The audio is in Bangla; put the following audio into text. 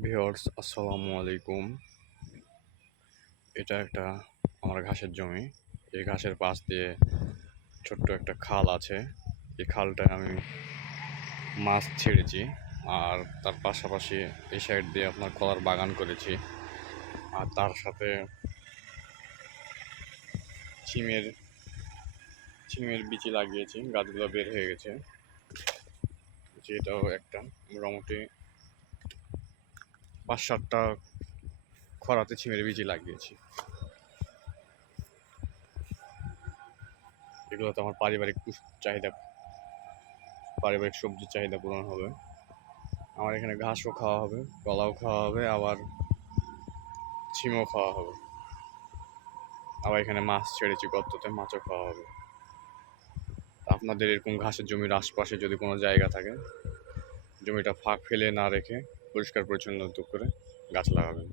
ভিউয়ার্স আসসালামু আলাইকুম। এটা একটা আমার ঘাসের জমি। এই ঘাসের পাশ দিয়ে ছোট্ট একটা খাল আছে। এই খালটায় আমি মাছ ছেড়েছি, আর তার পাশাপাশি এই সাইড দিয়ে আপনার কলার বাগান করেছি, আর তার সাথে ছিমের ছিমের বিচি লাগিয়েছি। গাছগুলো বের হয়ে গেছে, যেটাও একটা মোটামুটি ৫-৭টা খরাতে ছিমের বিচি লাগিয়েছি। এগুলোতে আমার পারিবারিক সবজির চাহিদা পূরণ হবে। আমার এখানে ঘাসও খাওয়া হবে, কলাও খাওয়া হবে, আবার ছিমও খাওয়া হবে। আবার এখানে মাছ ছেড়েছি গর্ততে, মাছও খাওয়া হবে। আপনাদের এরকম ঘাসের জমির আশপাশে যদি কোনো জায়গা থাকে, জমিটা ফাঁক ফেলে না রেখে পরিষ্কার পরিচ্ছন্ন করে গাছ লাগাবেন।